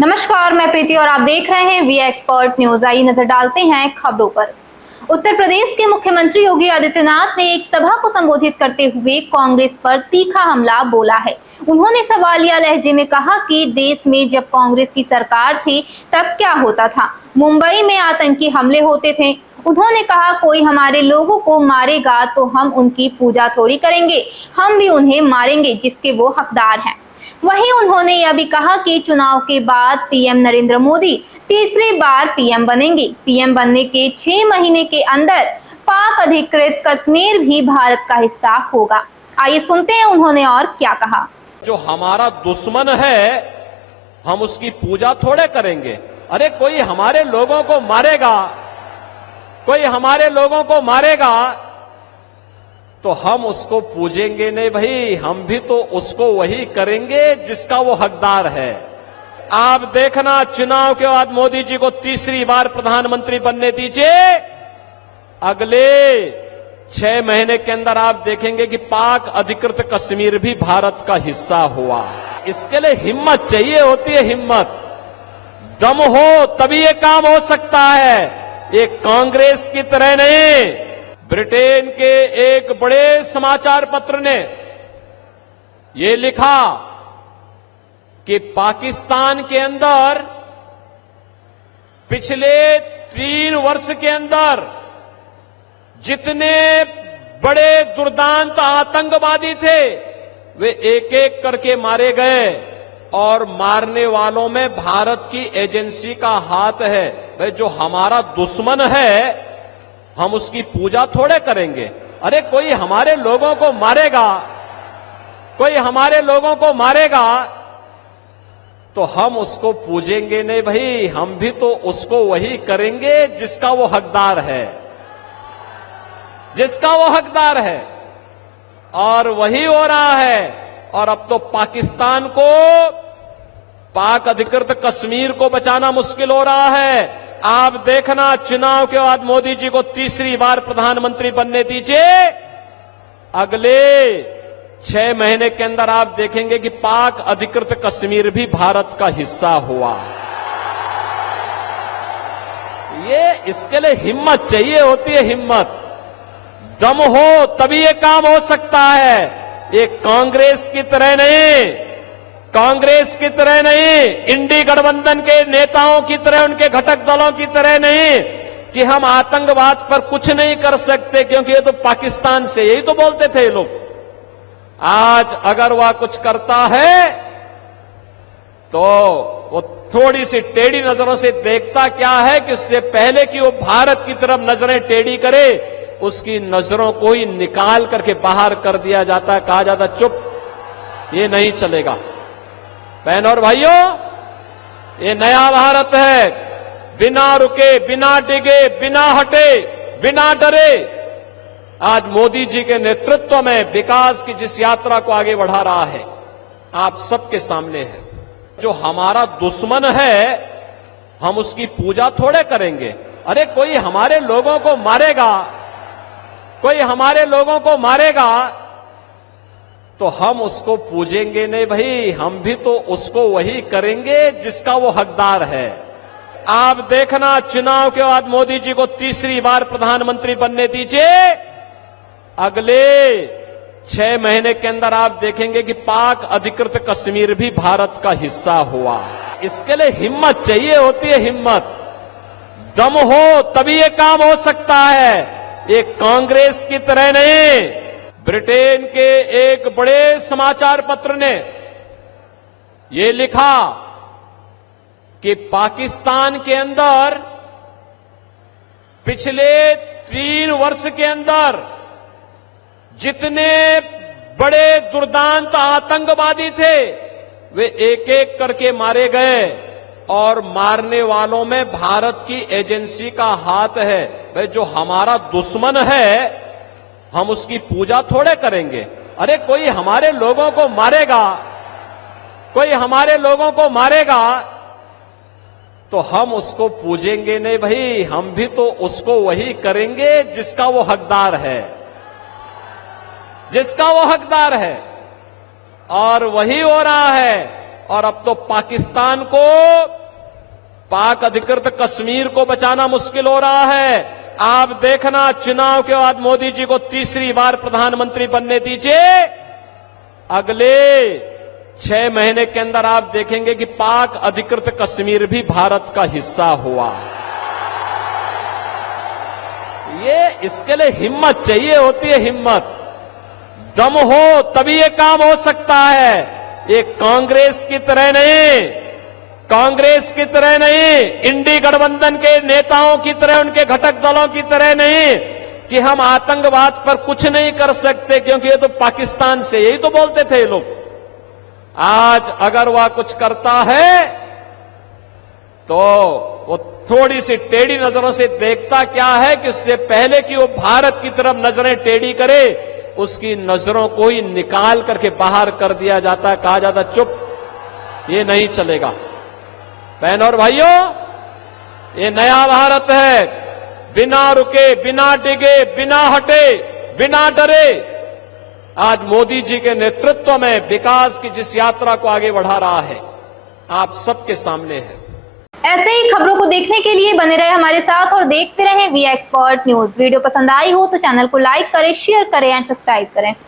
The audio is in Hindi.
नमस्कार, मैं प्रीति और आप देख रहे हैं वी एक्सपर्ट न्यूज। आइए नजर डालते हैं खबरों पर। उत्तर प्रदेश के मुख्यमंत्री योगी आदित्यनाथ ने एक सभा को संबोधित करते हुए कांग्रेस पर तीखा हमला बोला है। उन्होंने सवालिया लहजे में कहा कि देश में जब कांग्रेस की सरकार थी तब क्या होता था। मुंबई में आतंकी हमले होते थे। उन्होंने कहा कोई हमारे लोगों को मारेगा तो हम उनकी पूजा थोड़ी करेंगे, हम भी उन्हें मारेंगे जिसके वो हकदार हैं। वहीं उन्होंने यह भी कहा कि चुनाव के बाद पीएम नरेंद्र मोदी तीसरी बार पीएम बनेंगे। पीएम बनने के 6 महीने के अंदर पाक अधिकृत कश्मीर भी भारत का हिस्सा होगा। आइए सुनते हैं उन्होंने और क्या कहा। जो हमारा दुश्मन है हम उसकी पूजा थोड़े करेंगे। अरे कोई हमारे लोगों को मारेगा, कोई हमारे लोगों को मारेगा तो हम उसको पूजेंगे नहीं भाई, हम भी तो उसको वही करेंगे जिसका वो हकदार है। आप देखना चुनाव के बाद मोदी जी को तीसरी बार प्रधानमंत्री बनने दीजिए। अगले 6 महीने के अंदर आप देखेंगे कि पाक अधिकृत कश्मीर भी भारत का हिस्सा हुआ। इसके लिए हिम्मत चाहिए होती है, हिम्मत, दम हो तभी ये काम हो सकता है। ये कांग्रेस की तरह नहीं। ब्रिटेन के एक बड़े समाचार पत्र ने ये लिखा कि पाकिस्तान के अंदर पिछले 3 वर्ष के अंदर जितने बड़े दुर्दांत आतंकवादी थे वे एक एक करके मारे गए और मारने वालों में भारत की एजेंसी का हाथ है। भाई जो हमारा दुश्मन है हम उसकी पूजा थोड़े करेंगे। अरे कोई हमारे लोगों को मारेगा, कोई हमारे लोगों को मारेगा तो हम उसको पूजेंगे नहीं भाई, हम भी तो उसको वही करेंगे जिसका वो हकदार है, जिसका वो हकदार है। और वही हो रहा है। और अब तो पाकिस्तान को, पाक अधिकृत कश्मीर को बचाना मुश्किल हो रहा है। आप देखना चुनाव के बाद मोदी जी को तीसरी बार प्रधानमंत्री बनने दीजिए। अगले 6 महीने के अंदर आप देखेंगे कि पाक अधिकृत कश्मीर भी भारत का हिस्सा हुआ। ये इसके लिए हिम्मत चाहिए होती है, हिम्मत, दम हो तभी ये काम हो सकता है। ये कांग्रेस की तरह नहीं, कांग्रेस की तरह नहीं, इंडी गठबंधन के नेताओं की तरह, उनके घटक दलों की तरह नहीं कि हम आतंकवाद पर कुछ नहीं कर सकते क्योंकि ये तो पाकिस्तान से, यही तो बोलते थे ये लोग। आज अगर वह कुछ करता है तो वो थोड़ी सी टेढ़ी नजरों से देखता क्या है कि उससे पहले कि वो भारत की तरफ नजरें टेढ़ी करे उसकी नजरों को ही निकाल करके बाहर कर दिया जाता है। कहा जाता चुप, ये नहीं चलेगा। बहनों और भाइयों, ये नया भारत है, बिना रुके, बिना डिगे, बिना हटे, बिना डरे आज मोदी जी के नेतृत्व में विकास की जिस यात्रा को आगे बढ़ा रहा है आप सबके सामने है। जो हमारा दुश्मन है हम उसकी पूजा थोड़े करेंगे। अरे कोई हमारे लोगों को मारेगा, कोई हमारे लोगों को मारेगा तो हम उसको पूजेंगे नहीं भाई, हम भी तो उसको वही करेंगे जिसका वो हकदार है। आप देखना चुनाव के बाद मोदी जी को तीसरी बार प्रधानमंत्री बनने दीजिए। अगले 6 महीने के अंदर आप देखेंगे कि पाक अधिकृत कश्मीर भी भारत का हिस्सा हुआ। इसके लिए हिम्मत चाहिए होती है, हिम्मत, दम हो तभी ये काम हो सकता है। ये कांग्रेस की तरह नहीं। ब्रिटेन के एक बड़े समाचार पत्र ने ये लिखा कि पाकिस्तान के अंदर पिछले 3 वर्ष के अंदर जितने बड़े दुर्दांत आतंकवादी थे वे एक एक करके मारे गए और मारने वालों में भारत की एजेंसी का हाथ है। भाई जो हमारा दुश्मन है हम उसकी पूजा थोड़े करेंगे। अरे कोई हमारे लोगों को मारेगा, कोई हमारे लोगों को मारेगा तो हम उसको पूजेंगे नहीं भाई, हम भी तो उसको वही करेंगे जिसका वो हकदार है, जिसका वो हकदार है। और वही हो रहा है। और अब तो पाकिस्तान को, पाक अधिकृत कश्मीर को बचाना मुश्किल हो रहा है। आप देखना, चुनाव के बाद मोदी जी को तीसरी बार प्रधानमंत्री बनने दीजिए, अगले 6 महीने के अंदर आप देखेंगे कि पाक अधिकृत कश्मीर भी भारत का हिस्सा हुआ। ये इसके लिए हिम्मत चाहिए होती है, हिम्मत। दम हो तभी ये काम हो सकता है। ये कांग्रेस की तरह नहीं, कांग्रेस की तरह नहीं, इंडी गठबंधन के नेताओं की तरह, उनके घटक दलों की तरह नहीं कि हम आतंकवाद पर कुछ नहीं कर सकते क्योंकि ये तो पाकिस्तान से, यही तो बोलते थे ये लोग। आज अगर वह कुछ करता है तो वो थोड़ी सी टेढ़ी नजरों से देखता क्या है कि इससे पहले कि वो भारत की तरफ नजरें टेढ़ी करे, उसकी नजरों को ही निकाल करके बाहर कर दिया जाता, कहा जाता चुप, ये नहीं चलेगा। बहनों और भाइयों, ये नया भारत है, बिना रुके, बिना डिगे, बिना हटे, बिना डरे, आज मोदी जी के नेतृत्व में विकास की जिस यात्रा को आगे बढ़ा रहा है, आप सबके सामने है। ऐसे ही खबरों को देखने के लिए बने रहे हमारे साथ और देखते रहें वी एक्सपर्ट न्यूज। वीडियो पसंद आई हो तो चैनल को लाइक करें, शेयर करें एंड सब्सक्राइब करें।